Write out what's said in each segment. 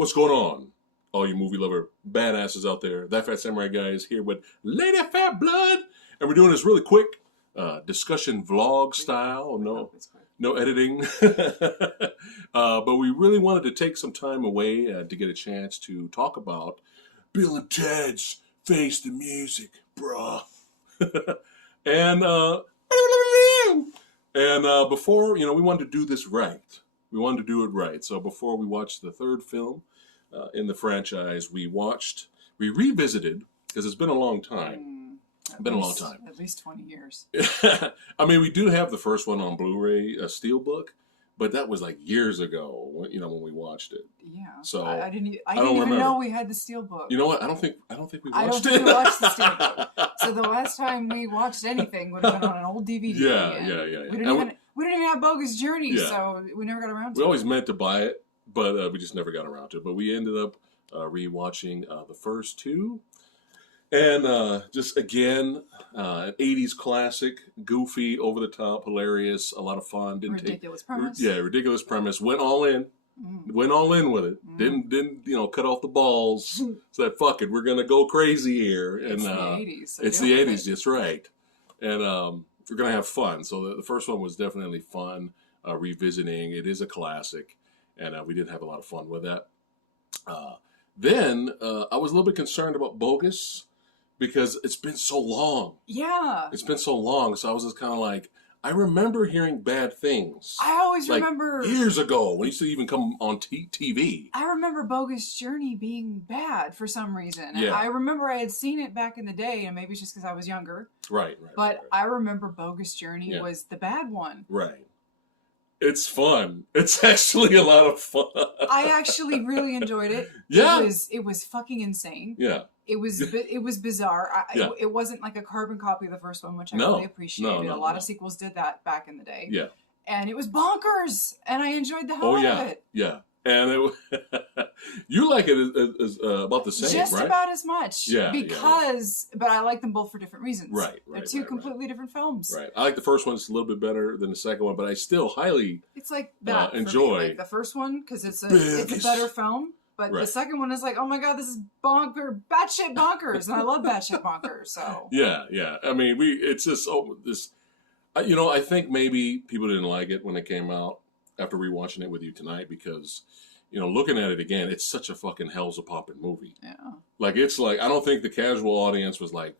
What's going on? All you movie lover badasses out there. That Phat Samurai Guy is here with Lady Phatblood. And we're doing this really quick discussion vlog style. No editing. But we really wanted to take some time away to get a chance to talk about Bill and Ted's Face the Music, bruh. and before, we wanted to do this right. We wanted to do it right. So before we watched the third film in the franchise, we revisited, because it's been a long time. At least 20 years. I mean, we do have the first one on Blu-ray, Steelbook, but that was like years ago, when we watched it. Yeah. So I didn't even know we had the Steelbook. You know what? I don't think we watched it. I don't think we watched the Steelbook. So the last time we watched anything would have been on an old DVD. Yeah. We didn't even have Bogus Journey, so we never got around to it. We always meant to buy it, but we just never got around to it. But we ended up rewatching the first two. And just again, an 80s classic, goofy, over the top, hilarious, a lot of fun. Ridiculous premise. Yeah, ridiculous premise. Went all in. Went all in with it. Didn't cut off the balls. Said, fuck it, we're gonna go crazy here. It's the 80s. So it's the 80s, that's right. And we're gonna have fun. So the first one was definitely fun. Revisiting, it is a classic, and we did have a lot of fun with that. Then I was a little bit concerned about Bogus, because it's been so long. Yeah. It's been so long. So I was just kind of like, I remember hearing bad things. I always remember... years ago, when it used to even come on TV. I remember Bogus Journey being bad for some reason. Yeah. I remember I had seen it back in the day, and maybe it's just because I was younger. Right. But I remember Bogus Journey was the bad one. Right. It's fun. It's actually a lot of fun. I actually really enjoyed it. Yeah. It was fucking insane. Yeah. It was bizarre. It wasn't like a carbon copy of the first one, which I really appreciated. A lot of sequels did that back in the day. Yeah. And it was bonkers, and I enjoyed the hell out of it. Yeah. And you like it as about the same, Just right? about as much. Yeah. But I like them both for different reasons. Right. They're two completely different films. Right. I like the first one. It's a little bit better than the second one, but I still highly enjoy. Like the first one, because it's a better film. But the second one is like, oh my god, this is batshit bonkers, and I love batshit bonkers. So yeah. I mean, it's just I think maybe people didn't like it when it came out after rewatching it with you tonight, because looking at it again, it's such a fucking hell's a poppin' movie. Yeah. Like, it's like, I don't think the casual audience was like,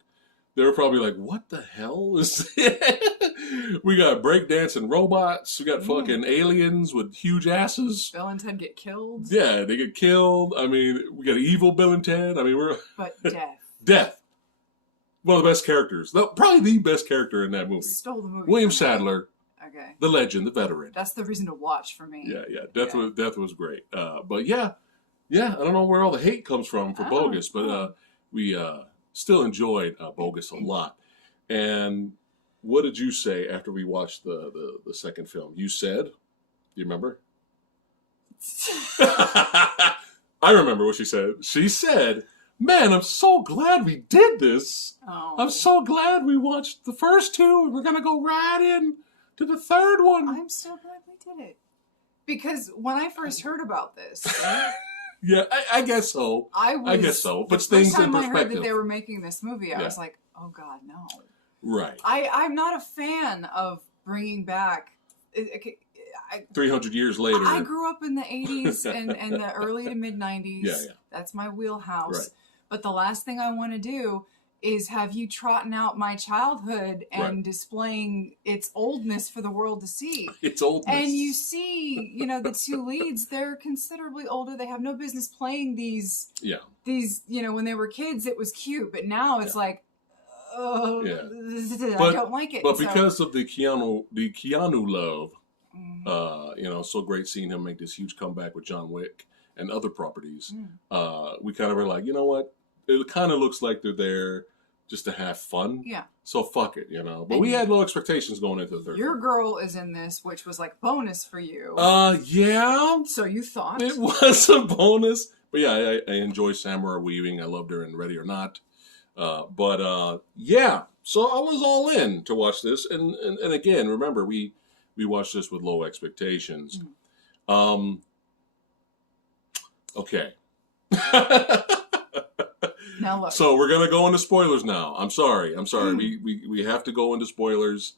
they were probably like, what the hell is it? We got breakdancing robots. We got fucking aliens with huge asses. Bill and Ted get killed. Yeah, they get killed. I mean, we got evil Bill and Ted. I mean, But death. Death. One of the best characters. Probably the best character in that movie. Stole the movie. William Sadler. Okay. The legend, the veteran. That's the reason to watch for me. Yeah. Death was great. But yeah, I don't know where all the hate comes from for Bogus, but we still enjoyed Bogus a lot. And what did you say after we watched the second film? You said, do you remember? I remember what she said. She said, man, I'm so glad we did this. Oh. I'm so glad we watched the first two, and we're going to go right in to the third one. I'm so glad we did it. Because when I first heard about this... Yeah, I guess so. I guess so. Puts things in perspective. The first time I heard that they were making this movie, I was like, oh God, no. Right. I'm not a fan of bringing back... 300 years later. I grew up in the 80s and the early to mid-90s. Yeah. That's my wheelhouse. Right. But the last thing I want to do is have you trotting out my childhood and displaying its oldness for the world to see. Its oldness. And you see, the two leads, they're considerably older. They have no business playing these. Yeah. These, when they were kids, it was cute. But now it's like, I don't like it. But because of the Keanu love, so great seeing him make this huge comeback with John Wick and other properties. We kind of were like, you know what? It kind of looks like they're there just to have fun. Yeah. So fuck it, But we had low expectations going into the third. Your girl is in this, which was like bonus for you. Yeah. So you thought it was a bonus, but yeah, I enjoy Samurai Weaving. I loved her in Ready or Not. Yeah. So I was all in to watch this, and again, remember we watched this with low expectations. Okay. Now look. So we're gonna go into spoilers now. I'm sorry. We have to go into spoilers.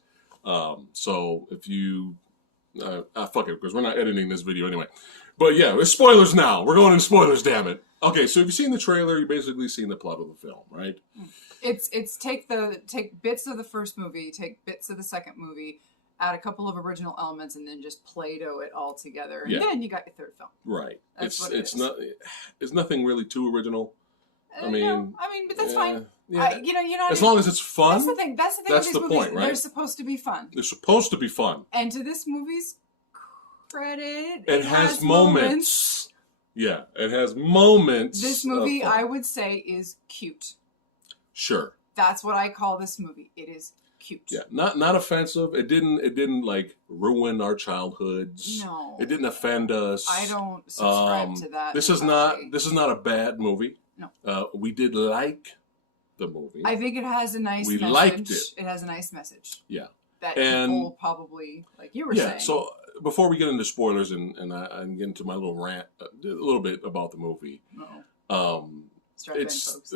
So if you fuck it, because we're not editing this video anyway. But yeah, it's spoilers now. We're going into spoilers. Damn it. Okay, so if you've seen the trailer, you've basically seen the plot of the film, right? It's take bits of the first movie, take bits of the second movie, add a couple of original elements, and then just Play-Doh it all together, and then you got your third film. Right. It's nothing really too original. I mean, but that's fine. Yeah. You're not. As long as it's fun. That's the thing. That's That's with the these movies. point, right? They're supposed to be fun. They're supposed to be fun. And to this movie's credit, it has moments. Yeah, it has moments. This movie, I would say, is cute. Sure. That's what I call this movie. It is cute. Yeah, not offensive. It didn't like ruin our childhoods. No. It didn't offend us. I don't subscribe to that. This is not a bad movie. No. We did like the movie. I think it has a nice message. We liked it. It has a nice message. Yeah. That people probably, like you were saying. Yeah, so before we get into spoilers and get into my little rant, a little bit about the movie. Strap in, folks.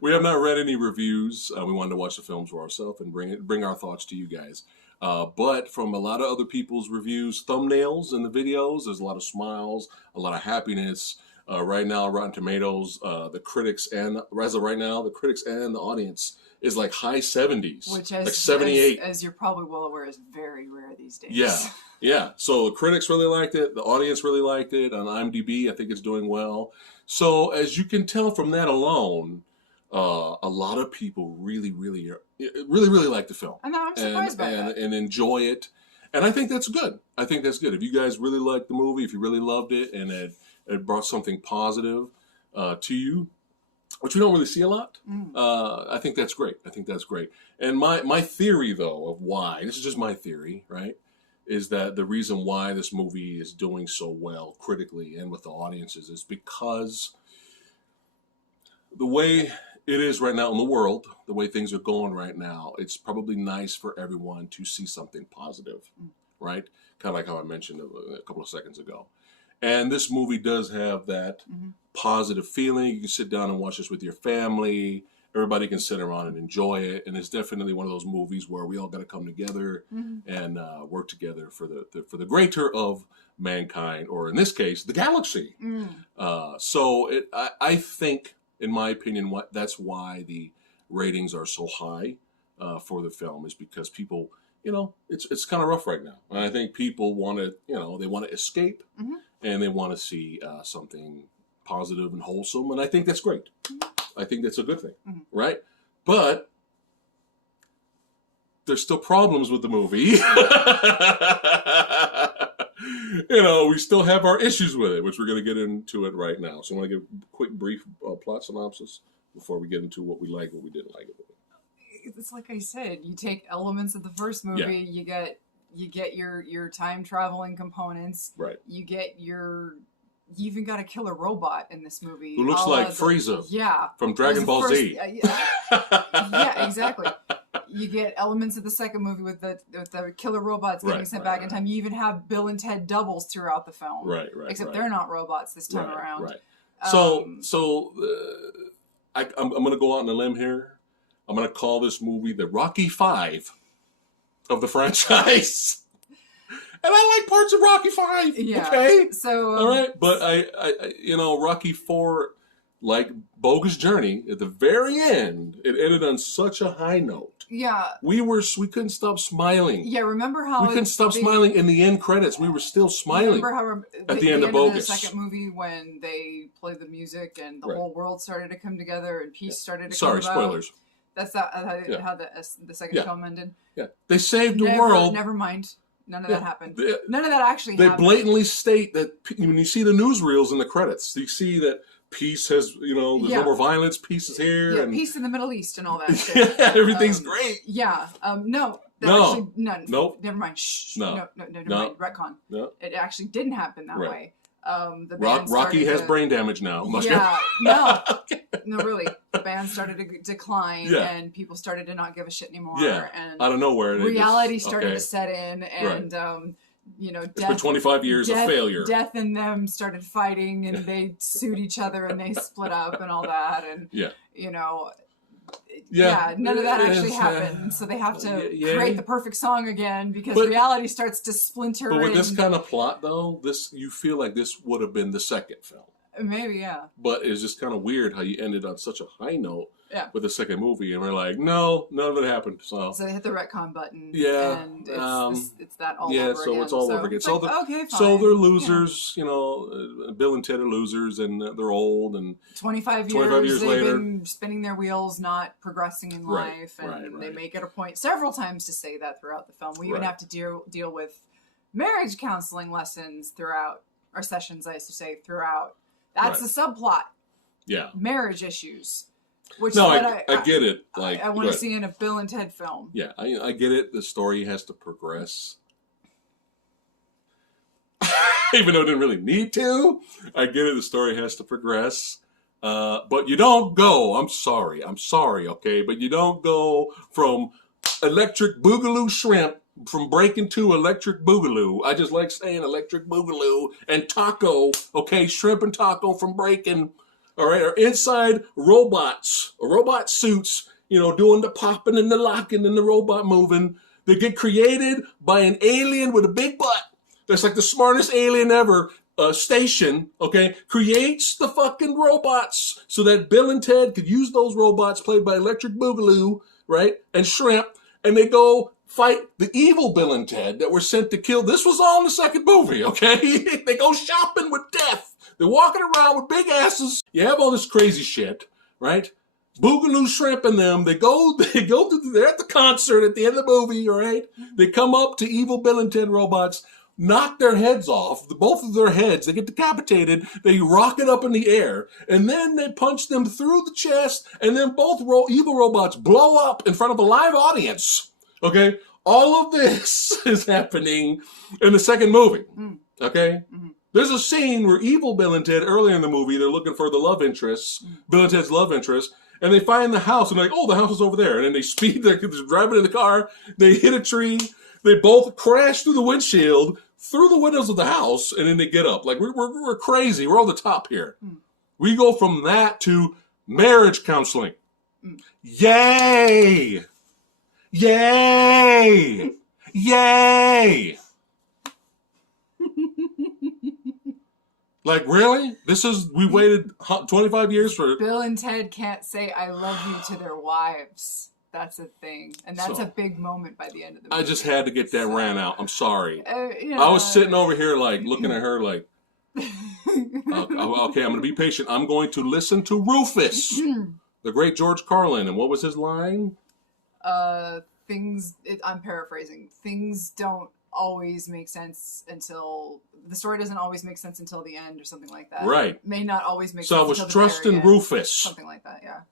We have not read any reviews. We wanted to watch the films for ourselves and bring our thoughts to you guys. But from a lot of other people's reviews, thumbnails in the videos, there's a lot of smiles, a lot of happiness. Right now, Rotten Tomatoes, the critics and as of right now, the critics and the audience is like high 70s, which like 78. As you're probably well aware, is very rare these days. Yeah. So the critics really liked it. The audience really liked it. On IMDb, I think it's doing well. So as you can tell from that alone, a lot of people really like the film. And I'm surprised by that. And enjoy it. And I think that's good. If you guys really liked the movie, if you really loved it, and it brought something positive to you, which we don't really see a lot, I think that's great. And my theory, though, of why, this is just my theory, right, is that the reason why this movie is doing so well critically and with the audiences is because the way it is right now in the world, the way things are going right now, it's probably nice for everyone to see something positive, right? Kind of like how I mentioned a couple of seconds ago. And this movie does have that positive feeling. You can sit down and watch this with your family. Everybody can sit around and enjoy it. And it's definitely one of those movies where we all got to come together and work together for the greater of mankind, or in this case, the galaxy. So I think, in my opinion, that's why the ratings are so high for the film, is because people, it's kind of rough right now. And I think people want to, they want to escape. And they want to see something positive and wholesome, and I think that's great. I think that's a good thing, right? But there's still problems with the movie. We still have our issues with it, which we're going to get into it right now. So I want to give a quick, brief plot synopsis before we get into what we like, what we didn't like. It's like I said, you take elements of the first movie, you get your time traveling components. Right. You even got a killer robot in this movie. Who looks like Frieza. Yeah. From Dragon Ball Z. Yeah, exactly. You get elements of the second movie with the killer robots getting sent back in time. You even have Bill and Ted doubles throughout the film. Right. Except they're not robots this time around. Right. I'm going to go out on a limb here. I'm going to call this movie the Rocky V of the franchise. And I like parts of Rocky V. Yeah. Okay. So all right, but I Rocky IV, like Bogus Journey, at the very end, it ended on such a high note. Yeah. We couldn't stop smiling. Yeah. Remember how we couldn't stop smiling in the end credits? We were still smiling. Remember how at the end of Bogus, the second movie, when they played the music and the whole world started to come together and peace started to come about. Sorry, spoilers. That's how the second film ended. Yeah. They saved the world. Never mind. None of that happened. None of that actually happened. They blatantly state that when you see the newsreels in the credits, you see that peace has, there's no more violence, peace is here. Yeah, and peace in the Middle East and all that shit. Everything's great. Yeah. No. No. Actually, none. Nope. Never mind. Shh. No, never mind. Retcon. No. It actually didn't happen that way. The band Rocky has brain damage now. No, really. The band started to decline, and people started to not give a shit anymore. Yeah, and out of nowhere. Reality started to set in, and you know, it's been 25 years of failure. Death and them started fighting, and they sued each other, and they split up, and all that, and you know, none of that actually happened. So they have to create the perfect song again because reality starts to splinter. But with this kind of plot, though, you feel like this would have been the second film. Maybe, yeah. But it's just kind of weird how you ended on such a high note with the second movie, and we're like, no, none of it happened. So they hit the retcon button. Yeah, and it's that all over again. So it's all over again. So, okay, fine. So they're losers. You know, Bill and Ted are losers, and they're old. And 25 years they've later, been spinning their wheels, not progressing in life, and they make it a point several times to say that throughout the film. We even have to deal with marriage counseling lessons throughout our sessions. I used to say throughout. That's the subplot. Yeah. Marriage issues. Which I get it. Like I want to see in a Bill and Ted film. Yeah, I get it. The story has to progress. Even though it didn't really need to. I get it. The story has to progress. But you don't go. I'm sorry, okay? But you don't go from electric boogaloo shrimp from Breaking to Electric Boogaloo. I just like saying Electric Boogaloo and Taco. Okay, shrimp and taco from Breaking. All right, are inside robots, robot suits, you know, doing the popping and the locking and the robot moving. They get created by an alien with a big butt. That's like the smartest alien ever. Station, okay, creates the fucking robots so that Bill and Ted could use those robots played by Electric Boogaloo, right, and Shrimp, and they go fight the evil Bill and Ted that were sent to kill. This was all in the second movie, okay? They go shopping with death. They're walking around with big asses. You have all this crazy shit, right? Boogaloo Shrimp and them, they're at the concert at the end of the movie, all right? They come up to evil Bill and Ted robots, knock their heads off, both of their heads, they get decapitated, they rocket up in the air, and then they punch them through the chest, and then both evil robots blow up in front of a live audience. Okay, all of this is happening in the second movie. Okay, there's a scene where evil Bill and Ted earlier in the movie, they're looking for the love interest, Bill and Ted's love interest, and they find the house and they're like, oh, the house is over there. And then they speed, they're driving in the car, they hit a tree, they both crash through the windshield, through the windows of the house, and then they get up. Like, we're crazy. We're on the top here. We go from that to marriage counseling. Yay! Yay! Yay! Like, really? We waited 25 years for... Bill and Ted can't say I love you to their wives. That's a thing. And that's a big moment by the end of the movie. I just had to get that rant out. I'm sorry. I was sitting over here, like, looking at her like, okay, I'm going to be patient. I'm going to listen to Rufus, the great George Carlin. And what was his line? I'm paraphrasing. Things don't always make sense until the story doesn't always make sense until the end or something like that. Right. It may not always make sense. So I was trusting Rufus. Something like that, yeah.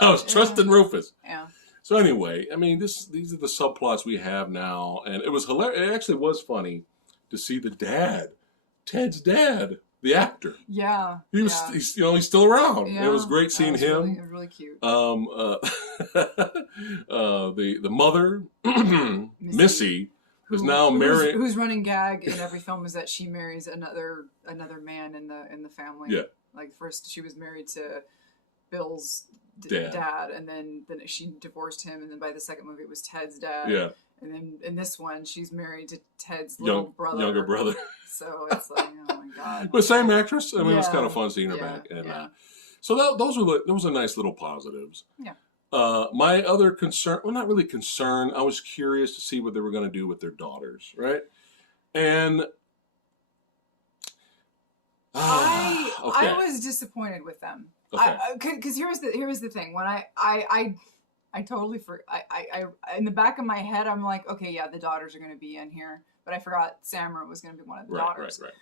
I was trusting Rufus. Yeah. So anyway, I mean, these are the subplots we have now, and it was hilarious. It actually was funny to see the dad, Ted's dad, the actor. Yeah. He's still around. Yeah, it was great seeing him. It was really cute. The mother, Missy, is now married. Who's running gag in every film is that she marries another man in the family. Yeah. Like first she was married to Bill's dad, and then she divorced him, and then by the second movie it was Ted's dad. Yeah. And then in this one she's married to Ted's younger brother. So it's like, oh my god. But same actress. I mean, it was kind of fun seeing her back. And so those were nice little positives. Yeah. My other concern, well, not really concern, I was curious to see what they were going to do with their daughters, right? And I was disappointed with them. Okay. Because here's the thing. When I totally I in the back of my head I'm like, okay, yeah, the daughters are going to be in here, but I forgot Samara was going to be one of the daughters. Right.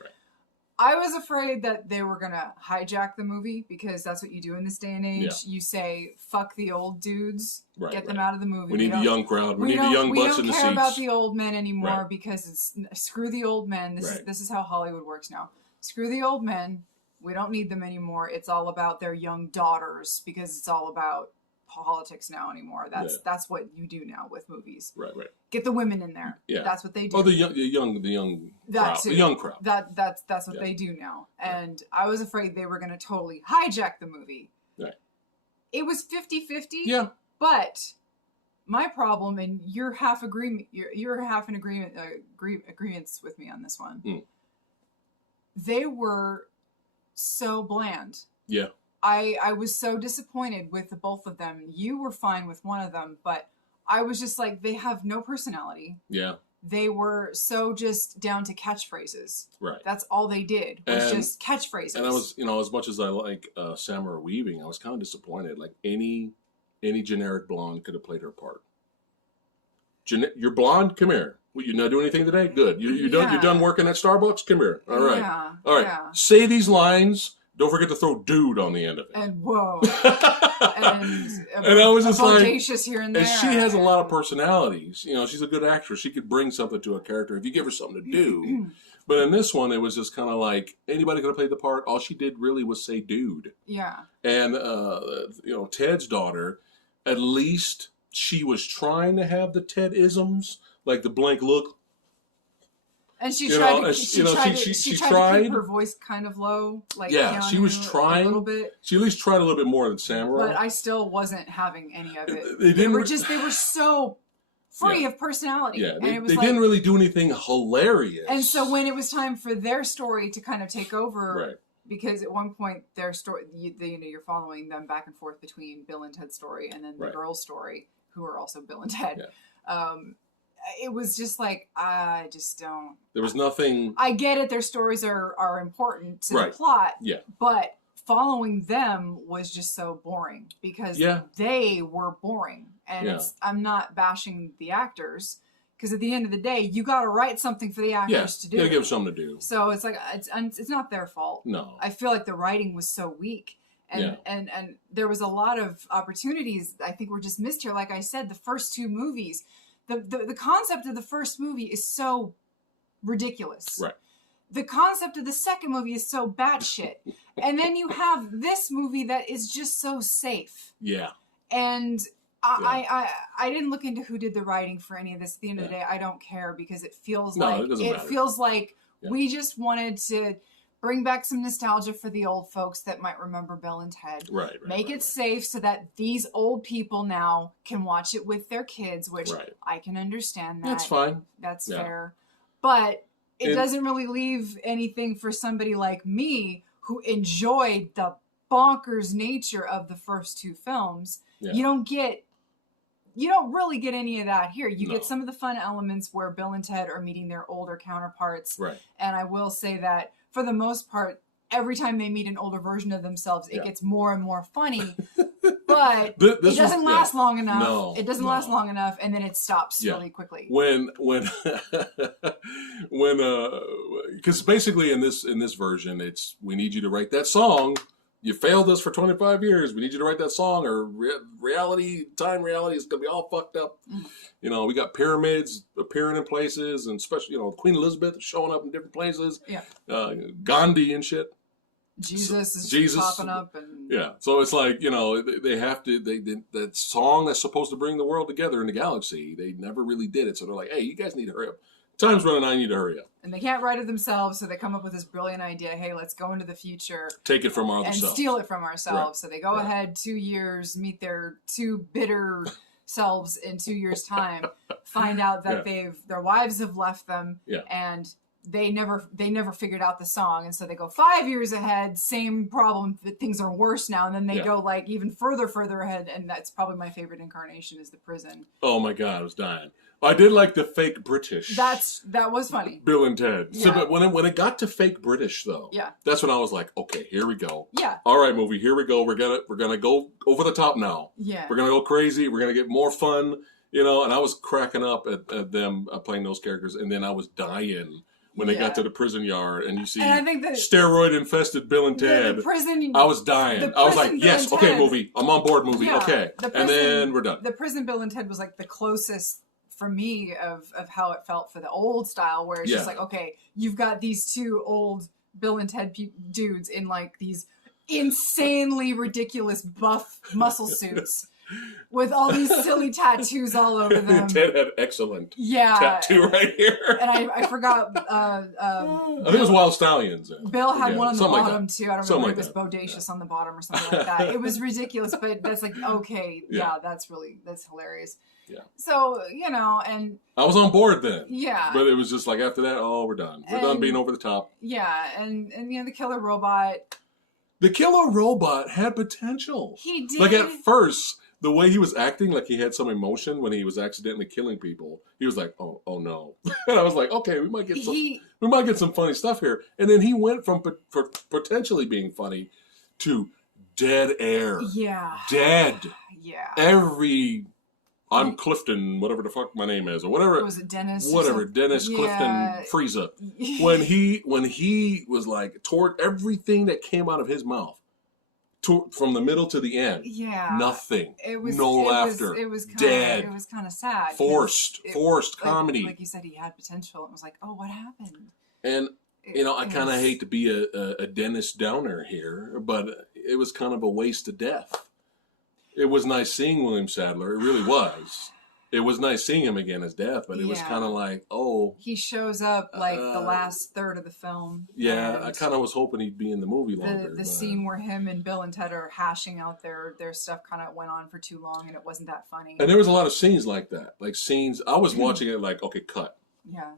I was afraid that they were going to hijack the movie because that's what you do in this day and age. Yeah. You say, fuck the old dudes, get them out of the movie. We need the young crowd. We need the young butts in the seats. We don't care about the old men anymore because it's screw the old men. This is how Hollywood works now. Screw the old men. We don't need them anymore. It's all about their young daughters because it's all about politics now anymore. That's what you do now with movies. Right. Get the women in there. Yeah. That's what they do. Oh, the young crowd. The young crowd. That's what they do now. And I was afraid they were going to totally hijack the movie. Right. It was 50-50. Yeah. But my problem, and you're half in agreements with me on this one. They were so bland. Yeah. I was so disappointed with the both of them. You were fine with one of them, but I was just like, they have no personality. Yeah. They were so just down to catchphrases. Right. That's all they did was just catchphrases. And I was, as much as I like Samara Weaving, I was kind of disappointed. Like any generic blonde could have played her part. You're blonde? Come here. You not doing anything today? Good. You're done working at Starbucks? Come here. All right. Yeah. All right. Yeah. Say these lines. Don't forget to throw dude on the end of it. And whoa. and I was just like, here and there. And she has a lot of personalities. She's a good actress. She could bring something to a character if you give her something to do. But in this one, it was just kind of like anybody could have played the part. All she did really was say dude. Yeah. And, Ted's daughter, at least she was trying to have the Ted-isms, like the blank look. And she tried to keep her voice kind of low. Like Keanu, she was trying a little bit. She at least tried a little bit more than Samurai. But I still wasn't having any of it. They were so free of personality. Yeah, they didn't really do anything hilarious. And so when it was time for their story to kind of take over, right. Because at one point their story, you're following them back and forth between Bill and Ted's story and then the girl's story, who are also Bill and Ted. Yeah. It was just like, I just don't. There was nothing. I get it. Their stories are important to the plot. Yeah. But following them was just so boring because they were boring. And I'm not bashing the actors because at the end of the day, you got to write something for the actors to do. You got to give them something to do. So it's like, it's not their fault. No. I feel like the writing was so weak. And there was a lot of opportunities I think were just missed here. Like I said, the first two movies. The concept of the first movie is so ridiculous. Right. The concept of the second movie is so batshit. And then you have this movie that is just so safe. Yeah. And I didn't look into who did the writing for any of this. At the end of the day, I don't care because it feels like we just wanted to bring back some nostalgia for the old folks that might remember Bill and Ted. Right. Make it safe so that these old people now can watch it with their kids, which I can understand that. That's fine. That's fair. But it doesn't really leave anything for somebody like me who enjoyed the bonkers nature of the first two films. Yeah. You don't really get any of that here. You get some of the fun elements where Bill and Ted are meeting their older counterparts. Right. And I will say that for the most part, every time they meet an older version of themselves, it gets more and more funny. But it doesn't last long enough. No, it doesn't last long enough, and then it stops really quickly. Because basically in this version, it's we need you to write that song. You failed us for 25 years. We need you to write that song, or reality is going to be all fucked up. Mm. We got pyramids appearing in places, and especially, Queen Elizabeth showing up in different places. Yeah. Gandhi and shit. Jesus is popping up. So it's like, they have to, that song that's supposed to bring the world together in the galaxy, they never really did it. So they're like, hey, you guys need to hurry up. Time's running out, you need to hurry up. And they can't write it themselves, so they come up with this brilliant idea. Hey, let's go into the future. Take it from ourselves. And steal it from ourselves. Right. So they go ahead 2 years, meet their two bitter selves in 2 years' time, find out that their wives have left them, and they never figured out the song. And so they go 5 years ahead, same problem, that things are worse now. And then they go like even further ahead. And that's probably my favorite incarnation is the prison. Oh my God, I was dying. I did like the fake British. That was funny. Bill and Ted. Yeah. So, but when it got to fake British though, that's when I was like, okay, here we go. Yeah. All right, movie, here we go. We're gonna go over the top now. Yeah. We're gonna go crazy. We're gonna get more fun. And I was cracking up at them playing those characters, and then I was dying when they got to the prison yard, and you see steroid-infested Bill and Ted. I was dying. I was like, yes, okay, movie. I'm on board, movie. Okay. And then we're done. The prison Bill and Ted was like the closest for me of how it felt for the old style, where it's just like, okay, you've got these two old Bill and Ted dudes in like these insanely ridiculous buff muscle suits. with all these silly tattoos all over them. Ted had excellent tattoo right here. And I forgot. I think it was Wild Stallions. Bill had one on the bottom like too. I don't remember if it was Bodacious on the bottom or something like that. It was ridiculous, but that's like, okay, that's hilarious. Yeah. So, and I was on board then. Yeah. But it was just like after that, we're done. We're done being over the top. Yeah, and the killer robot. The killer robot had potential. He did. Like at first, the way he was acting, like he had some emotion when he was accidentally killing people. He was like, "Oh no!" And I was like, "Okay, we might get some funny stuff here." And then he went from potentially being funny to dead air. Yeah. Dead. Yeah. I'm Clifton, whatever the fuck my name is, or whatever. Was it Dennis? Whatever, Dennis Clifton Frieza. When he was like toward everything that came out of his mouth, from the middle to the end. Yeah. Nothing. No laughter. It was kinda, dead. It was kind of sad. Forced comedy. Like you said, he had potential. It was like, oh, what happened? And I kind of hate to be a Dennis Downer here, but it was kind of a waste of death. It was nice seeing William Sadler. It really was. It was nice seeing him again as Death, but it was kind of like, he shows up like the last third of the film. Yeah, I kind of was hoping he'd be in the movie longer. The scene where him and Bill and Ted are hashing out their stuff kind of went on for too long, and it wasn't that funny. And there was a lot of scenes like that, I was watching it like, okay, cut. Yeah.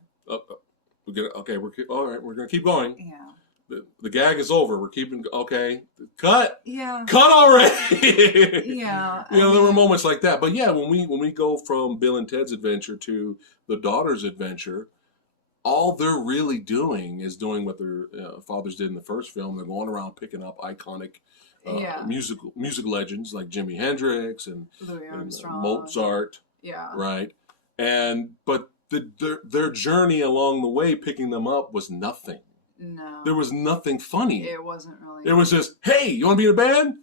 We're gonna keep going. Yeah. The gag is over. We're keeping cut. Yeah. Cut already. Yeah. There were moments like that. But yeah, when we go from Bill and Ted's adventure to the daughter's adventure, all they're really doing is doing what their fathers did in the first film. They're going around picking up iconic music legends like Jimi Hendrix and Louis Armstrong, Mozart. Yeah. Right. But their journey along the way picking them up was nothing. No. There was nothing funny. It wasn't really. It was just, hey, you want to be in a band?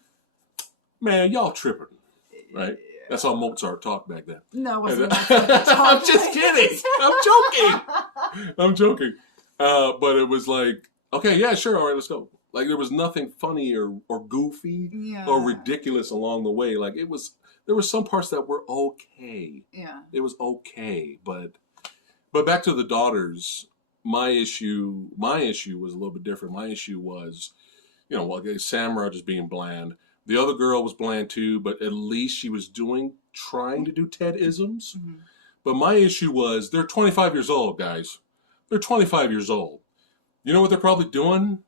Man, y'all tripping. Right? Yeah. That's how Mozart talked back then. No, it wasn't. I'm just kidding. I'm joking. But it was like, okay, yeah, sure. All right, let's go. Like there was nothing funny or goofy or ridiculous along the way. Like there were some parts that were okay. Yeah. It was okay. But back to the daughters. My issue was a little bit different. My issue was, Samara just being bland. The other girl was bland too, but at least she was trying to do Ted-isms. Mm-hmm. But my issue was, they're 25 years old, guys. They're 25 years old. You know what they're probably doing?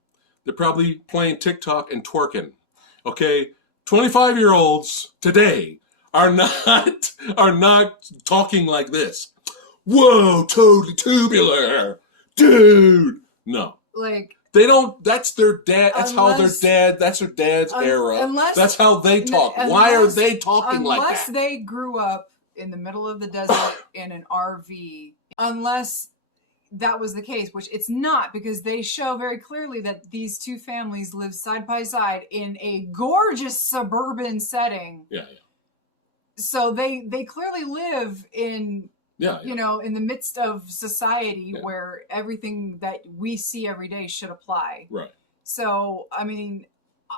They're probably playing TikTok and twerking. Okay? 25-year-olds today are not talking like this. Whoa, totally tubular. Dude, no. Like they don't. That's their dad. That's how their dad. That's their dad's era. That's how they talk. Why are they talking like that? Unless they grew up in the middle of the desert in an RV. Unless that was the case, which it's not, because they show very clearly that these two families live side by side in a gorgeous suburban setting. Yeah. So they clearly live in. Yeah. In the midst of society where everything that we see every day should apply. Right. So, I mean,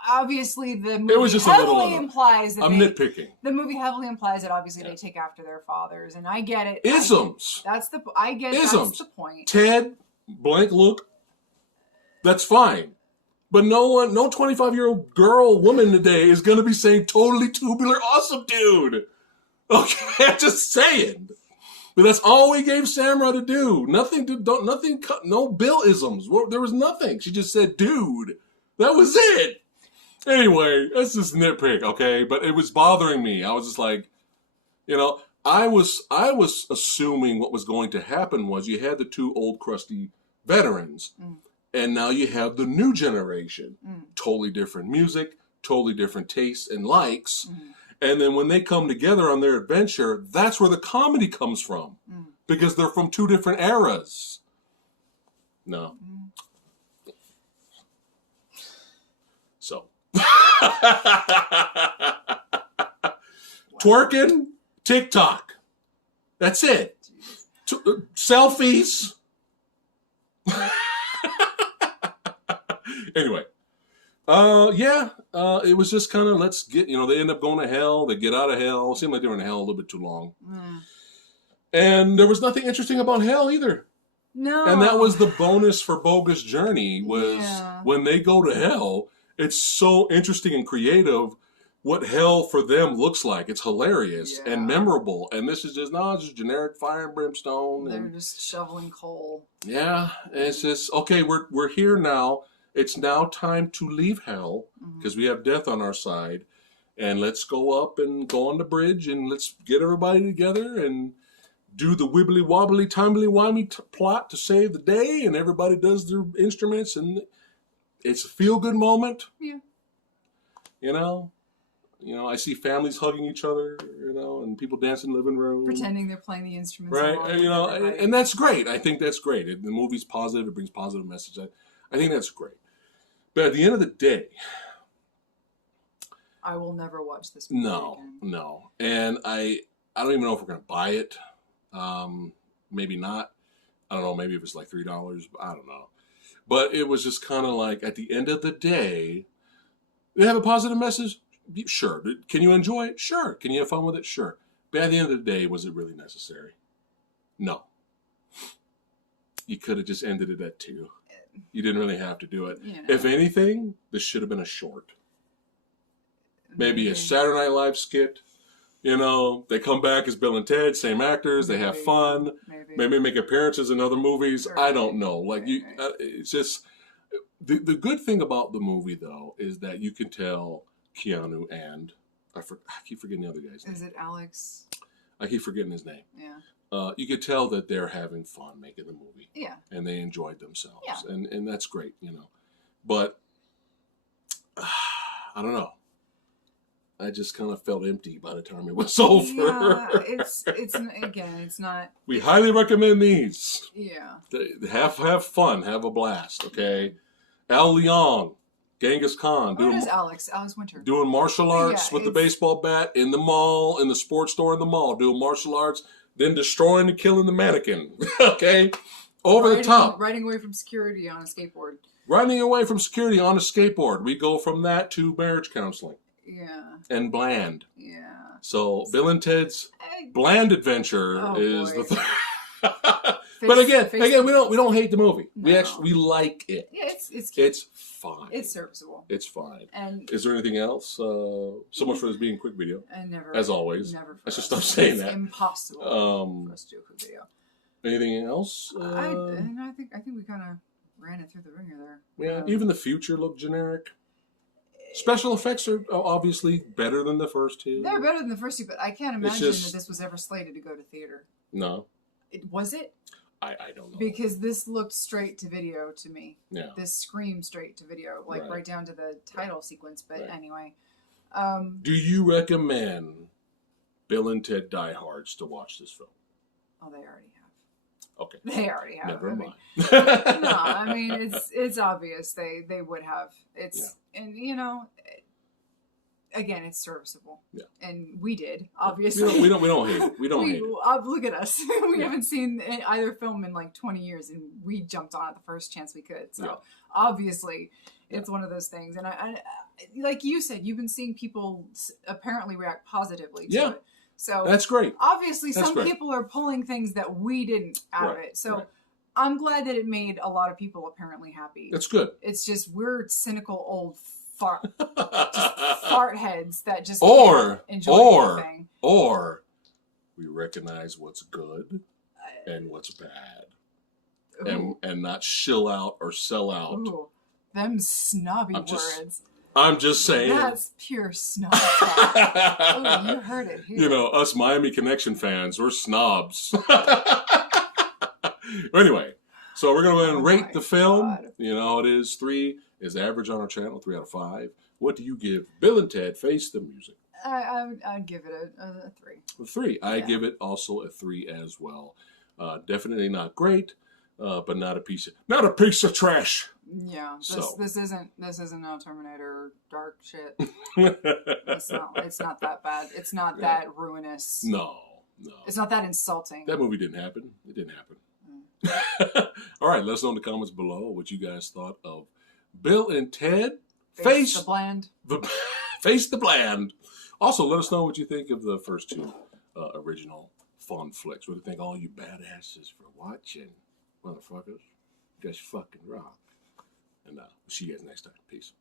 obviously the movie heavily implies that nitpicking. The movie heavily implies that obviously they take after their fathers, and I get it. Isms. That's the point. Ted, blank look. That's fine. But no 25-year-old woman today is going to be saying totally tubular awesome dude. Okay, I'm just saying. But that's all we gave Samara to do. No Bill-isms. There was nothing. She just said, dude. That was it. Anyway, that's just nitpick, okay? But it was bothering me. I was just like, I was assuming what was going to happen was you had the two old crusty veterans, and now you have the new generation. Totally different music, totally different tastes and likes. And then when they come together on their adventure, that's where the comedy comes from. Because they're from two different eras. No. So. Twerking, TikTok. That's it. Selfies. Anyway. Yeah. It was just kind of, let's get, they end up going to hell. They get out of hell. It seemed like they were in hell a little bit too long. And there was nothing interesting about hell either. No. And that was the bonus for Bogus Journey, was when they go to hell, it's so interesting and creative what hell for them looks like. It's hilarious and memorable. And this is just generic fire and brimstone. They're just shoveling coal. Yeah. And it's just, okay, we're here now. It's now time to leave hell because we have death on our side. And let's go up and go on the bridge and let's get everybody together and do the wibbly wobbly timely wimey plot to save the day, and everybody does their instruments, and it's a feel good moment. Yeah. I see families hugging each other, and people dancing in the living room, pretending they're playing the instruments. Right, and that's great. I think that's great. The movie's positive. It brings positive message. I think that's great. But at the end of the day, I will never watch this movie again. No, and I don't even know if we're gonna buy it. Maybe not. I don't know. Maybe it was like $3. I don't know. But it was just kind of like, at the end of the day, they have a positive message. Sure. Can you enjoy it? Sure. Can you have fun with it? Sure. But at the end of the day, was it really necessary? No. You could have just ended it at 2. You didn't really have to do it. If anything, this should have been a short. Maybe a Saturday Night Live skit. They come back as Bill and Ted, same actors. They have fun. Maybe make appearances in other movies. Right. I don't know. It's just the good thing about the movie, though, is that you can tell Keanu and I keep forgetting the other guy's name. Is it Alex? I keep forgetting his name. Yeah. You could tell that they're having fun making the movie. Yeah. And they enjoyed themselves. Yeah. And that's great. But I don't know. I just kind of felt empty by the time it was over. Yeah, it's not. We highly recommend these. Yeah. Have fun, have a blast. Okay, Al Leong, Genghis Khan. What is Alex? Alex Winter. Doing martial arts with the baseball bat in the mall, in the sports store in the mall. Doing martial arts, then destroying and killing the mannequin. Okay, the top. Riding away from security on a skateboard. Riding away from security on a skateboard. We go from that to marriage counseling. Yeah. And bland. Yeah. So Bill and Ted's Bland Adventure is boy. But again, we don't hate the movie. No. We like it. Yeah, it's cute. It's fine. It's serviceable. It's fine. And is there anything else? So much for this being a quick video. As always. Never. I should stop saying that. It's impossible for us to do a quick video. Anything else? I think we kind of ran it through the ringer there. Yeah. Even the future looked generic. Special effects are obviously better than the first 2. They're better than the first 2, but I can't imagine that this was ever slated to go to theater. No. Was it? I don't know. Because this looked straight to video to me. Yeah. This screamed straight to video, right down to the title sequence. But anyway. Do you recommend Bill and Ted Die Hards to watch this film? Oh, they already have. Okay. They already have. Never mind. No, I mean it's obvious they would have. And again, it's serviceable. Yeah. And we did, obviously. We don't hate it. We don't hate it. Look at us. We haven't seen either film in like 20 years, and we jumped on it the first chance we could. So obviously, it's one of those things. And I like you said, you've been seeing people apparently react positively to it. So that's great. Obviously, some people are pulling things that we didn't out of it. So I'm glad that it made a lot of people apparently happy. That's good. It's just we're cynical old fart heads that just enjoy anything. Or we recognize what's good and what's bad, and not shill out or sell out. Ooh, them snobby words. I'm just saying. That's pure snob talk. Oh, you heard it here. Us Miami Connection fans, we're snobs. Anyway, so we're going to go ahead and rate the film. God. It is 3 is average on our channel, 3 out of 5. What do you give Bill and Ted Face the Music? I'd give it a 3. A 3. I give it also a 3 as well. Definitely not great, but not a piece of trash. Yeah, this isn't no Terminator or dark shit. It's not that bad. It's not that ruinous. No. It's not that insulting. That movie didn't happen. It didn't happen. All right, let us know in the comments below what you guys thought of Bill and Ted Face the bland. Face the bland. Also, let us know what you think of the first two original fun flicks. What do you think, all you badasses, for watching? Motherfuckers, you guys fucking rock. And we'll see you guys next time. Peace.